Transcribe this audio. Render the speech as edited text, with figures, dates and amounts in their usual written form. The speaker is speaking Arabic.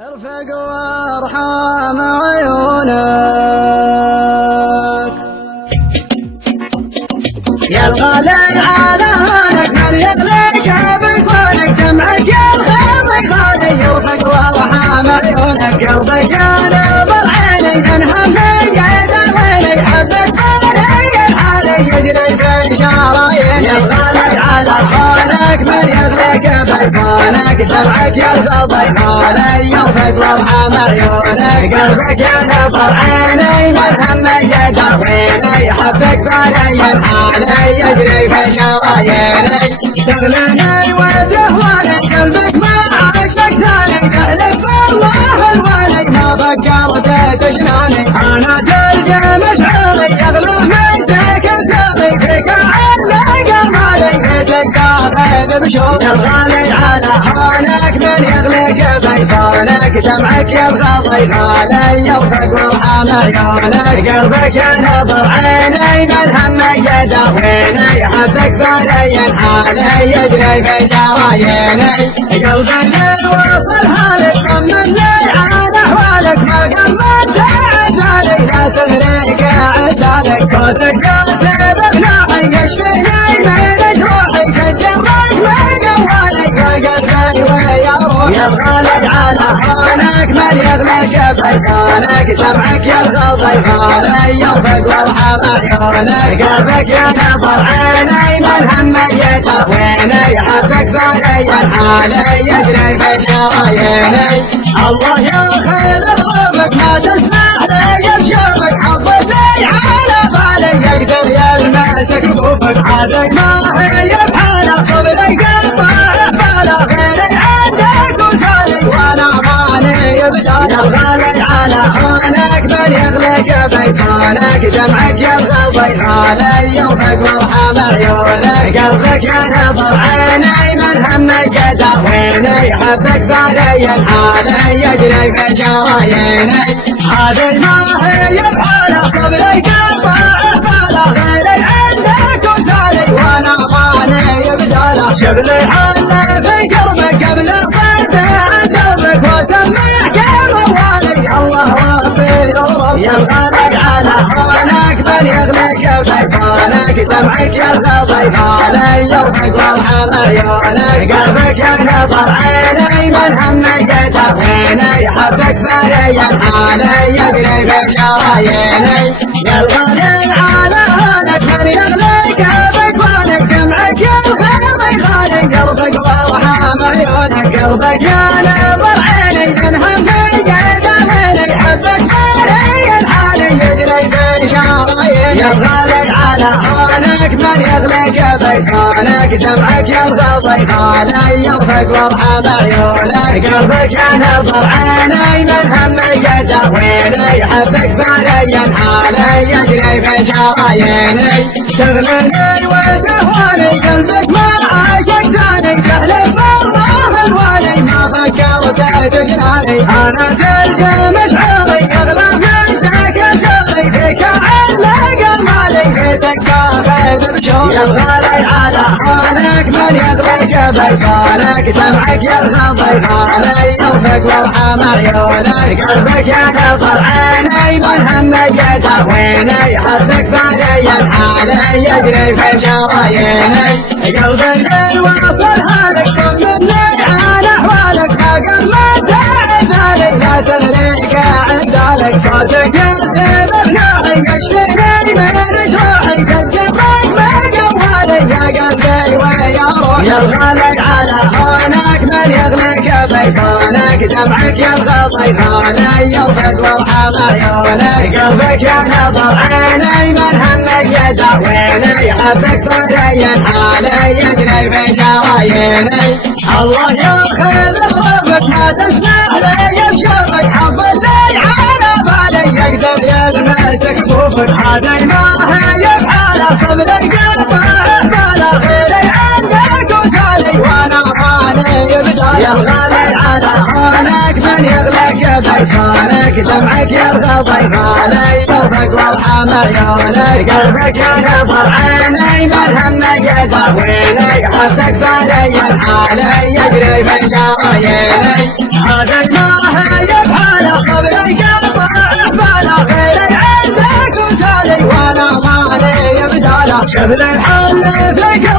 ارفق وارحم عيونك يا الغالي على هانك من يغليك بصونك جمعك يا الغالي غالي يرفق وارحم عيونك قلبك انا ضلعيني انهم قيد عيني حبك بني الحالي يجري في شراييني يا الغالي على هانك من يغليك بصونك جمعك يا الغالي غالي يرفق وارحم عيونك قلبك ينظر عيني من هم يدعويني حبك بني الحالي يجري في شراييني شغلني وجهواني قلبك ما عشق ثاني اهلك بالله الوالي ما فكرت تجناني انا تلقى مشعري يغلو من سكن سري فيك علق مالي يتلقى بشوق يا الغالي على هانك من يغلق بيصانك جمعك يبغى غالي يرفق وارحم عيونك قلبك ينظر عيني من هم يداويني حبك بني الحالي يجري في شراييني قلبك وصل حالك طمني عن احوالك ما قمت عزالي لا تغريك عزالك صوتك يصيب اقناعي يشفيني من جروحي سجلك من قوالي يا قلبي ويا روحي يا الغالي على هانك من يغلق بيصانك جمعك يرغض غالي يرفق وارحم عيونك قلبك ينظر عيني من هم يداويني حبك بني الحالي يجري في شراييني الله ياخذ ضربك ما تسمح لي بشوفك حظ اللي على بالي يقدر يلمسك صوفك عادك ما هي بحاله صبري قطع باله غيري عندك وسالي وانا ماني بدال يا الغالي على هانك من يغلق بيصانك جمعك يرغض غالي يرفق وارحم عيونك قلبك ينظر عيني من هم يداويني حبك بني الحالي يجري في شراييني هذه ما هي بحاله صبري قطع باله غيري عندك وسالي وانا ماني بداله شغلي حل في قلبك قبل صرت عن قلبك وسمعك الروالي الله ربي يا الغالي على هانك من يغلق بيصانك دمعك يرغض غالي يرفق وارحم عيونك قلبك ينظر عيني من هم يداويني حبك بني الحالي يجري في شراييني يا الغالي على هانك من يغلق بيصانك دمعك يرغض غالي يرفق وارحم عيونك قلبك ينظر عيني من هم يداويني حبك بني الحالي يجري في شراييني يا الغالي على هانك من يغلق بيصانك دمعك يرغض غالي يرفق وارحم عيونك قلبك ينظر عيني من هم يداويني حبك بني الحالي يجري في شراييني شغلني وتهواني قلبك ما عاشق ثاني تحلف بالله الوالي ما فكرت تجناني انا تلقى مشعري يغلى من سكن سري فيك علق مالي يتكافئ بشوق يا الغالي على هانك من يغلق بيصانك دمعك يرغض غالي يرفق وارحم عيونك قلبك ينظر عيني من هم يداويني حبك بني الحالي يجري في شراييني قلبك وصل حالك طمني عن احوالك ما قمت عزالي لا تغريك عزالك صوتك يصيب اقناعي يشفيني من جروحي سجلك من قوالي يا قلبي ويا روحي يا الغالي على هانك من يغلق بيصانك دمعك يرغض غالي يرفق وارحم عيونك قلبك ينظر عيني من هم يداويني حبك بني الحالي يجري في شراييني الله ياخذ ضربك ما تسمح لي بشوفك حظ اللي على بالي يقدر يلمسك صوفك هذه ما هي بحاله صبري قطع باله غيري عندك وسالي وانا ماني بدال يا الغالي على هانك من يغلق بيصانك دمعك يرغب يغالي قلبك والحام عيونك قلبك ينظر عيني مرهم يقدر ويني حبك فالي الحالي يجري في شراييني هذا ما يفعل صبري قلبك فلا غيري عندك وسالي وانا مالي يبداله شبل الحل فيك